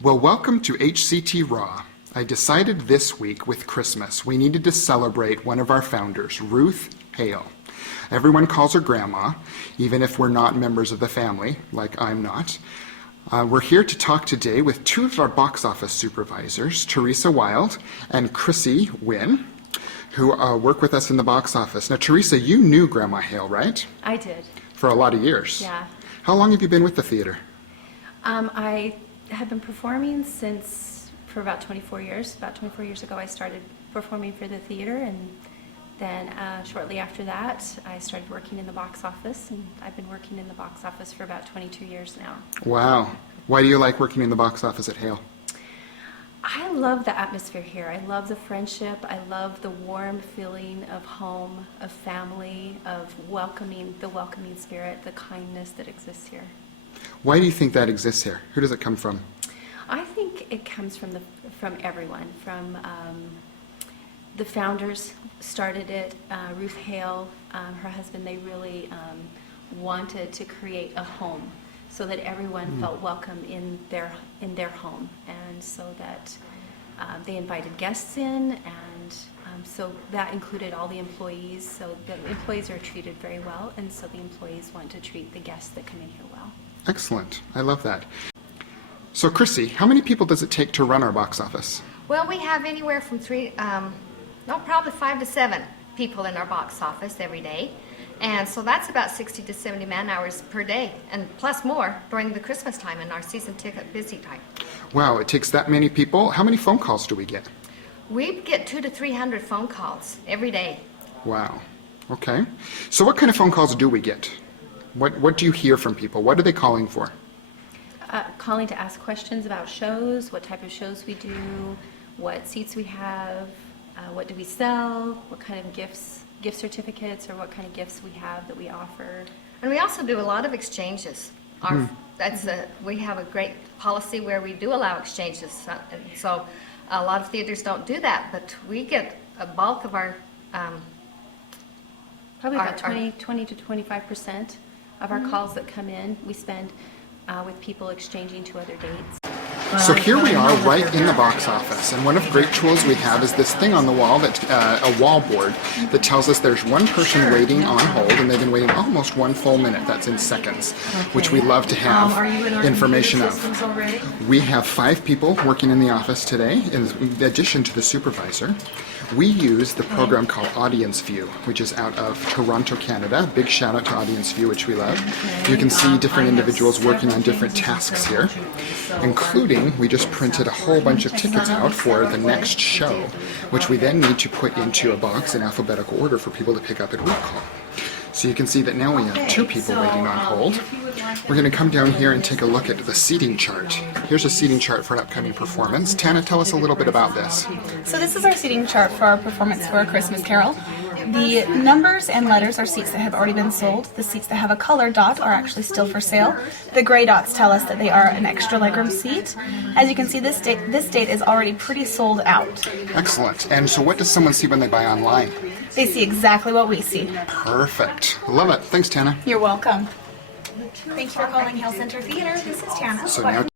Well, welcome to HCT Raw. I decided this week with Christmas we needed to celebrate one of our founders, Ruth Hale. Everyone calls her Grandma, even if we're not members of the family, like I'm not. We're here to talk today with two of our box office supervisors, Teresa Wild and Chrissy Wynn, who work with us in the box office. Now, Teresa, you knew Grandma Hale, right? I did. For a lot of years. Yeah. How long have you been with the theater? I have been performing for about 24 years. About 24 years ago, I started performing for the theater, and then shortly after that, I started working in the box office, and I've been working in the box office for about 22 years now. Wow. Why do you like working in the box office at Hale? I love the atmosphere here. I love the friendship. I love the warm feeling of home, of family, of the welcoming spirit, the kindness that exists here. Why do you think that exists here? Who does it come from? I think it comes from everyone, from the founders started it, Ruth Hale, her husband. They really wanted to create a home so that everyone felt welcome in their home, and so that they invited guests in, and so that included all the employees. So the employees are treated very well, and so the employees want to treat the guests that come in here well. Excellent. I love that. So, Chrissy, how many people does it take to run our box office? Well, we have anywhere from probably 5 to 7 people in our box office every day. And so that's about 60 to 70 man hours per day, and plus more during the Christmas time and our season ticket busy time. Wow, it takes that many people. How many phone calls do we get? We get 200 to 300 phone calls every day. Wow. Okay. So what kind of phone calls do we get? What do you hear from people? What are they calling for? Calling to ask questions about shows, what type of shows we do, what seats we have, what do we sell, what kind of gift certificates, or what kind of gifts we have that we offer. And we also do a lot of exchanges. We have a great policy where we do allow exchanges. So a lot of theaters don't do that, but we get a bulk of our probably about 20 to 25% of our calls that come in, we spend with people exchanging to other dates. So here we are right in the box office, and one of the great tools we have is this thing on the wall, a wall board that tells us there's one person waiting on hold, and they've been waiting almost 1 full minute. That's in seconds, which we love to have information of. We have 5 people working in the office today, in addition to the supervisor. We use the program called Audience View, which is out of Toronto, Canada. Big shout out to Audience View, which we love. You can see different individuals working on different tasks here, including we just printed a whole bunch of tickets out for the next show, which we then need to put into a box in alphabetical order for people to pick up at roll call. So you can see that now we have 2 people waiting on hold. We're going to come down here and take a look at the seating chart. Here's a seating chart for an upcoming performance. Tana, tell us a little bit about this. So this is our seating chart for our performance for A Christmas Carol. The numbers and letters are seats that have already been sold. The seats that have a color dot are actually still for sale. The gray dots tell us that they are an extra legroom seat. As you can see, this date is already pretty sold out. Excellent. And so what does someone see when they buy online? They see exactly what we see. Perfect. Love it. Thanks, Tana. You're welcome. Thank you for calling Hale Centre Theatre. This is Tana. So now